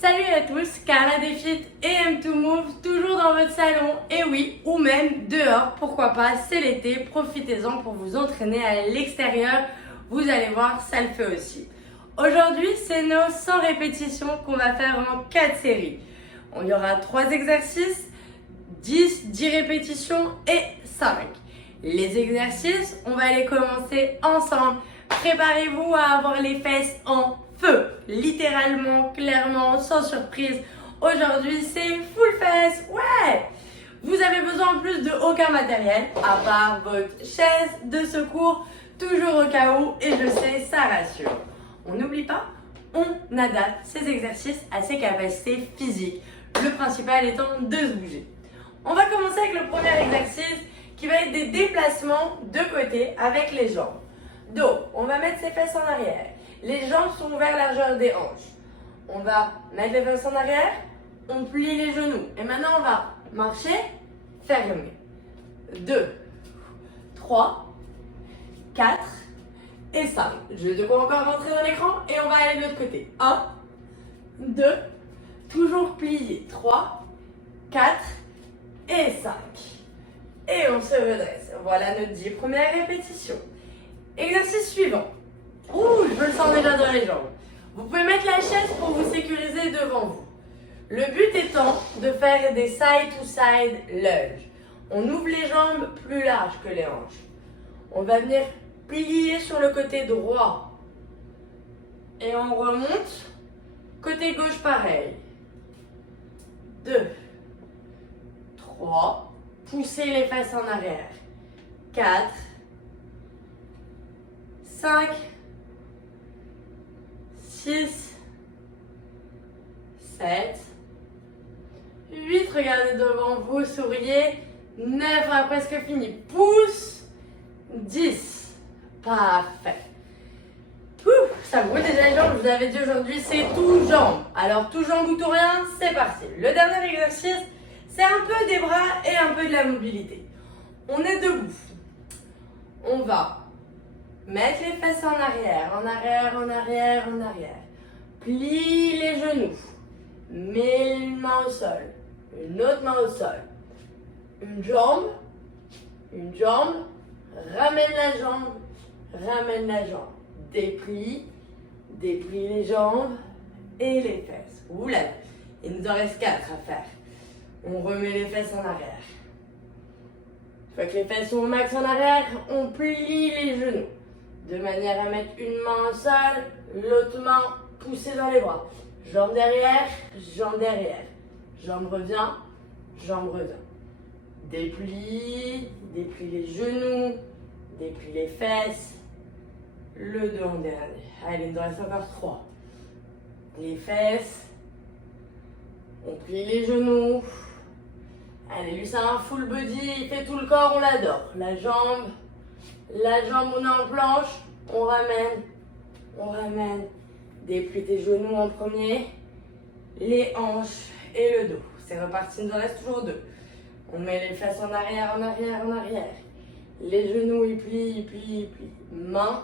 Salut à tous, Carla Defit et M2Move, toujours dans votre salon, et oui, ou même dehors, pourquoi pas, c'est l'été, profitez-en pour vous entraîner à l'extérieur, vous allez voir, ça le fait aussi. Aujourd'hui, c'est nos 100 répétitions qu'on va faire en 4 séries. Il y aura 3 exercices, 10 répétitions et 5. Les exercices, on va les commencer ensemble. Préparez-vous à avoir les fesses en feu, littéralement, clairement, sans surprise. Aujourd'hui, c'est full fesses, ouais! Vous avez besoin en plus de aucun matériel, à part votre chaise de secours, toujours au cas où, et je sais, ça rassure. On n'oublie pas, on adapte ces exercices à ses capacités physiques, le principal étant de se bouger. On va commencer avec le premier exercice qui va être des déplacements de côté avec les jambes. Donc, on va mettre ses fesses en arrière. Les jambes sont vers la largeur des hanches. On va mettre les fesses en arrière, on plie les genoux. Et maintenant, on va marcher, fermer. 2, 3, 4 et 5. Je de quoi encore rentrer dans l'écran et on va aller de l'autre côté. 1, 2, toujours plié. 3, 4 et 5. Et on se redresse. Voilà notre 10 premières répétitions. Exercice suivant. Ouh, je le sens déjà dans les jambes. Vous pouvez mettre la chaise pour vous sécuriser devant vous. Le but étant de faire des side-to-side lunges. On ouvre les jambes plus larges que les hanches. On va venir plier sur le côté droit. Et on remonte. Côté gauche, pareil. 2, 3. Poussez les fesses en arrière. 4, 5, 6, 7, 8, regardez devant vous, souriez. 9, on a presque fini. Pousse. 10. Parfait. Ouf, ça brûle déjà les jambes, je vous avais dit aujourd'hui, c'est tout jambes. Alors tout jambes ou tout rien, c'est parti. Le dernier exercice, c'est un peu des bras et un peu de la mobilité. On est debout. On va mettre les fesses en arrière, en arrière, en arrière, en arrière. Plie les genoux. Mets une main au sol. Une autre main au sol. Une jambe. Une jambe. Ramène la jambe. Ramène la jambe. Déplie. Déplie les jambes et les fesses. Oula, il nous en reste 4 à faire. On remet les fesses en arrière. Une fois que les fesses sont au max en arrière, on plie les genoux. De manière à mettre une main au sol, l'autre main poussée dans les bras. Jambe derrière, jambe derrière. Jambe revient, jambe revient. Déplie, déplie les genoux, déplie les fesses. Le dos en dernier. Allez, il nous reste encore 3. Les fesses. On plie les genoux. Allez, lui, c'est un full body. Il fait tout le corps, on l'adore. La jambe, on est en planche. On ramène. On ramène. Déplie tes genoux en premier. Les hanches et le dos. C'est reparti, il nous en reste toujours 2. On met les fesses en arrière, en arrière, en arrière. Les genoux, ils plient, ils plient, ils plient. Main.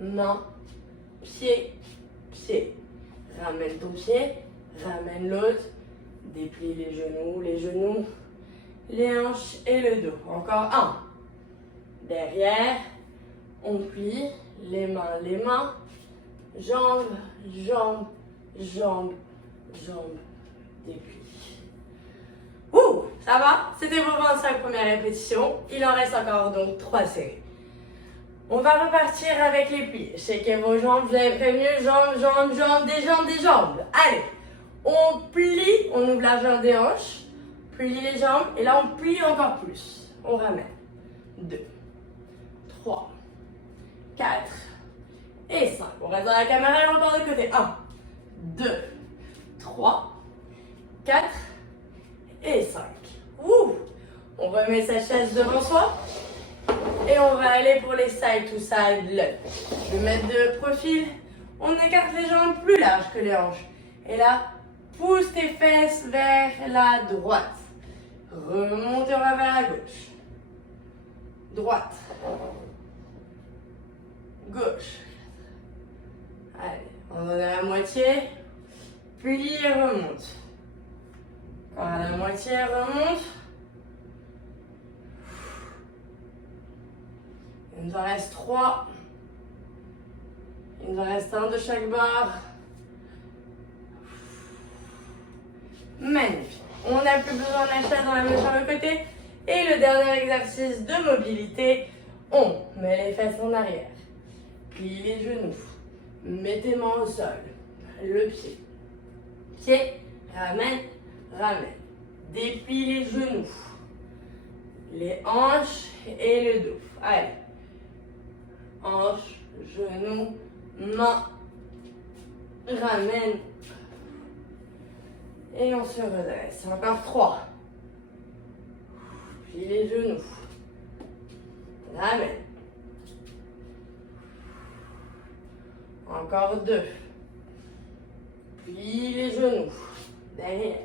Main, pied, pied. Ramène ton pied, ramène l'autre. Déplie les genoux, les hanches et le dos. Encore 1. Derrière, on plie les mains. Jambes, jambes, jambes, jambes. Déplie. Ouh, ça va? C'était vos 25 premières répétitions. Il en reste encore donc 3 séries. On va repartir avec les plis. Checkez vos jambes, vous avez prévenu, jambes, jambes, jambes, des jambes. Allez, on plie, on ouvre la largeur des hanches, plie les jambes, et là on plie encore plus. On ramène. 2, 3, 4 et 5. On reste dans la caméra et on part de côté. 1, 2, 3, 4 et 5. Ouh! On remet sa chaise devant soi. Et on va aller pour les side-to-side lunges. Je vais mettre de profil. On écarte les jambes plus larges que les hanches. Et là, pousse tes fesses vers la droite. Remonte et on va vers la gauche. Droite. Gauche. Allez, on en est à la moitié. plie et remonte. Encore à la moitié, remonte. Il nous en reste 3. Il nous en reste un de chaque barre. Magnifique. On n'a plus besoin de la chaise dans la même sur le côté. Et le dernier exercice de mobilité, on met les fesses en arrière. Plie les genoux. Mettez main au sol. Le pied. Pied, ramène, ramène. Déplie les genoux. Les hanches et le dos. Allez. Hanches, genoux, main. Ramène. Et on se redresse. Encore 3. Plie les genoux. Ramène. Encore 2. Plie les genoux. Derrière.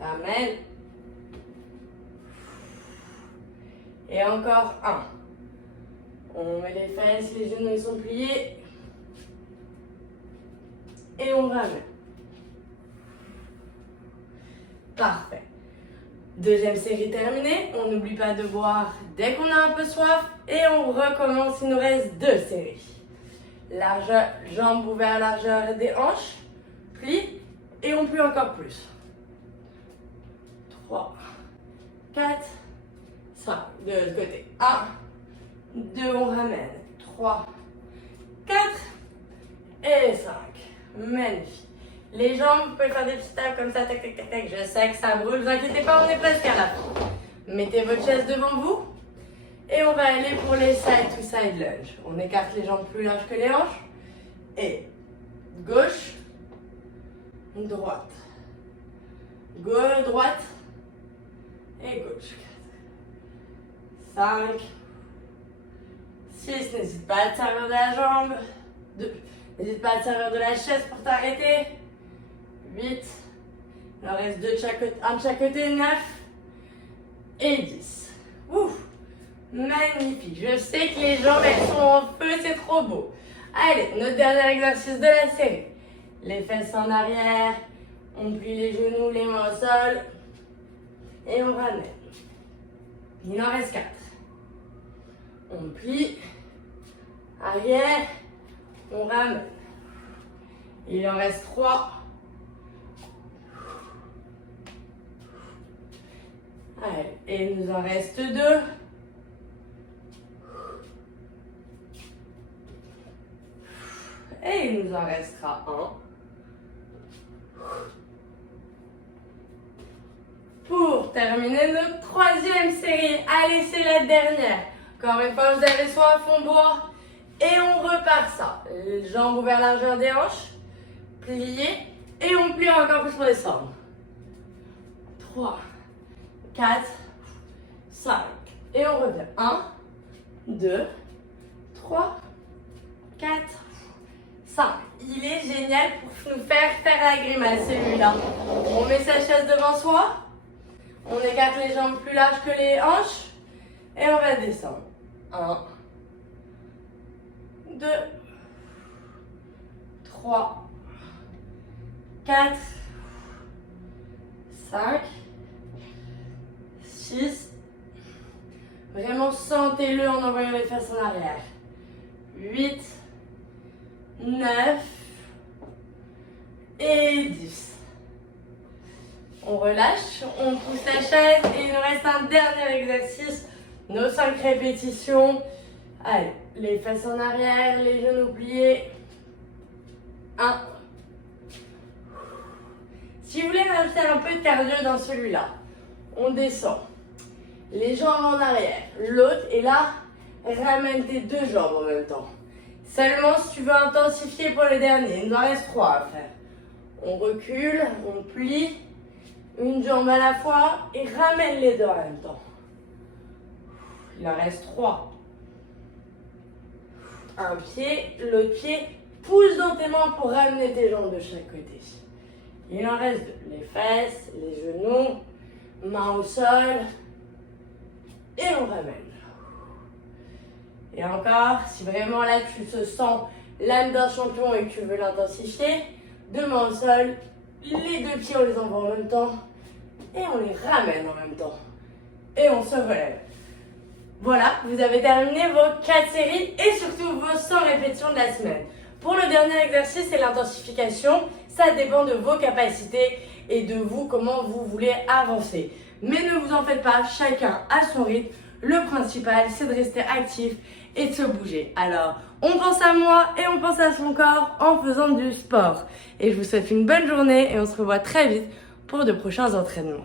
Ramène. Et encore 1. On met les fesses, les genoux ils sont pliés. Et on ramène. Parfait. Deuxième série terminée. On n'oublie pas de boire dès qu'on a un peu soif. Et on recommence. Il nous reste 2 séries. Largeur, jambes ouvertes, largeur des hanches. Plie. Et on plie encore plus. 3, 4, 5. De l'autre côté. 1, 2, on ramène. 3, 4 et 5. Magnifique. Les jambes, vous pouvez faire des petits taps comme ça, tac, tac, tac, tac. Je sais que ça brûle, ne vous inquiétez pas, on est presque à la fin. Mettez votre chaise devant vous. Et on va aller pour les side to side lunge. On écarte les jambes plus larges que les hanches. Et gauche, droite. Gauche, droite. Et gauche. 5, 6, n'hésite pas à te servir de la jambe. 2, n'hésite pas à te servir de la chaise pour t'arrêter. 8, il en reste 2 de chaque côté, un de chaque côté, 9 et 10. Ouf, magnifique. Je sais que les jambes elles sont en feu, c'est trop beau. Allez, notre dernier exercice de la série. Les fesses en arrière, on plie les genoux, les mains au sol et on ramène. Il en reste 4. On plie, arrière, on ramène. Il en reste 3. Allez, et il nous en reste 2. Et il nous en restera 1. Pour terminer notre 3e série. Allez, c'est la dernière. Encore une fois, vous avez soif, on boit. Et on repart ça. Les jambes ouvertes largeur des hanches. Pliées. Et on plie encore plus pour descendre. 3, 4, 5. Et on revient. 1, 2, 3, 4, 5. Il est génial pour nous faire la grimace, celui-là. On met sa chaise devant soi. On écarte les jambes plus larges que les hanches. Et on va descendre. 1, 2, 3, 4, 5, 6. Vraiment sentez-le en envoyant les fesses en arrière. 8, 9 et 10. On relâche, on pousse la chaise et il nous reste un dernier exercice. Nos 5 répétitions. Allez, les fesses en arrière, les genoux pliés. 1. Si vous voulez rajouter un peu de cardio dans celui-là, on descend. Les jambes en arrière, l'autre, et là, ramène tes 2 jambes en même temps. Seulement si tu veux intensifier pour le dernier, il nous en reste 3 à faire. On recule, on plie, une jambe à la fois et ramène les 2 en même temps. Il en reste 3. Un pied, l'autre pied, pousse dans tes mains pour ramener tes jambes de chaque côté. Il en reste 2. Les fesses, les genoux, main au sol et on ramène. Et encore, si vraiment là tu te sens l'âme d'un champion et que tu veux l'intensifier, 2 mains au sol Les deux pieds, on les envoie en même temps. Et on les ramène en même temps. Et on se relève. Voilà, vous avez terminé vos 4 séries et surtout vos 100 répétitions de la semaine. Pour le dernier exercice, c'est l'intensification. Ça dépend de vos capacités et de vous, comment vous voulez avancer. Mais ne vous en faites pas, chacun à son rythme. Le principal, c'est de rester actif et de se bouger. Alors, on pense à moi et on pense à son corps en faisant du sport. Et je vous souhaite une bonne journée et on se revoit très vite pour de prochains entraînements.